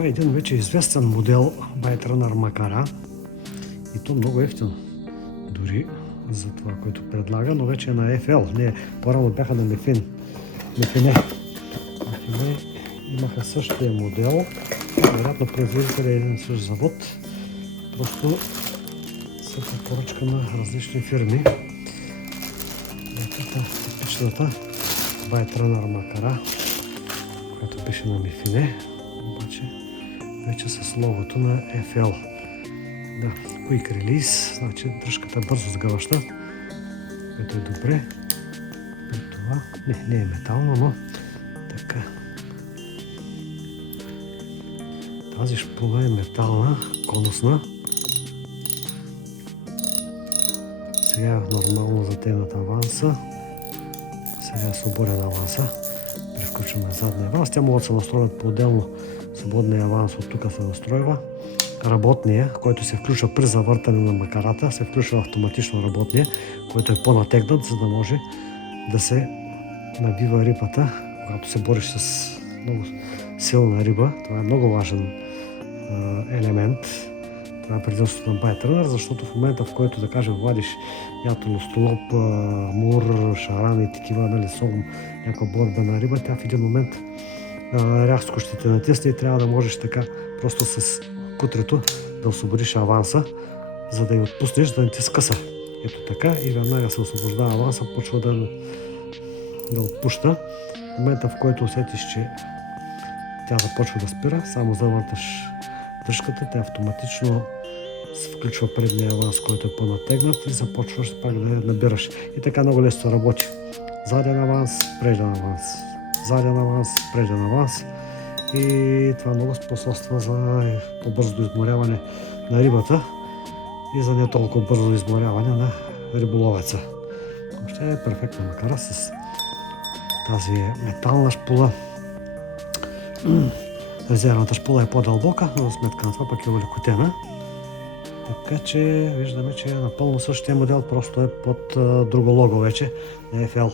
Това е един вече известен модел Bite Runner макара и то много ефтино. Дори за това, което предлага, но вече е на FL. Не, по-рано бяха на Mefine. Mefine имаха същия модел. Вероятно производителя е един същ завод. Просто са по поръчка на различни фирми. Ето типичната Bite Runner макара, която беше на Mefine, обаче вече с логото на FL. Да, Quick Release, значи дръжката бързо сгъваща, което е добре. При това не е метално, но така. Тази шпула е метална, конусна. Сега е нормално затегната аванса. Сега е свободен аванса. Превключваме задния аванс. Тя могат да се настроят по-отделно. Свободния аванс от тук се настройва. Работния, който се включва при завъртане на макарата, се включва автоматично работния, който е по-натегнат, за да може да се набива рибата, когато се бориш с много силна риба. Това е много важен елемент. Това е предимството на Bite Runner, защото в момента, в който, да кажем, владиш ятолостолоп, мур, шаран и такива, нали, сом, някаква борбена риба, тя в един момент рязко ще те натисне и трябва да можеш така просто с кутрето да освободиш аванса, за да я отпуснеш, да не ти скъса. Ето така и веднага се освобождава аванса, почва да отпуща. В момента, в който усетиш, че тя започва да спира, само завърташ дръжката, тя автоматично се включва предния аванс, който е по-натегнат и започваш пак да я набираш. И така много лесно работи. Заден аванс, преден аванс. Заден аванс, преден аванс. И това много способства за по-бързо изморяване на рибата и за не толкова бързо изморяване на риболовеца. Въобще е перфектна макара с тази метална шпула. Резервната шпула е по-дълбока, но за сметка на това пък е улекотена. Така че виждаме, че е напълно същия модел, просто е под друго лого вече на FL.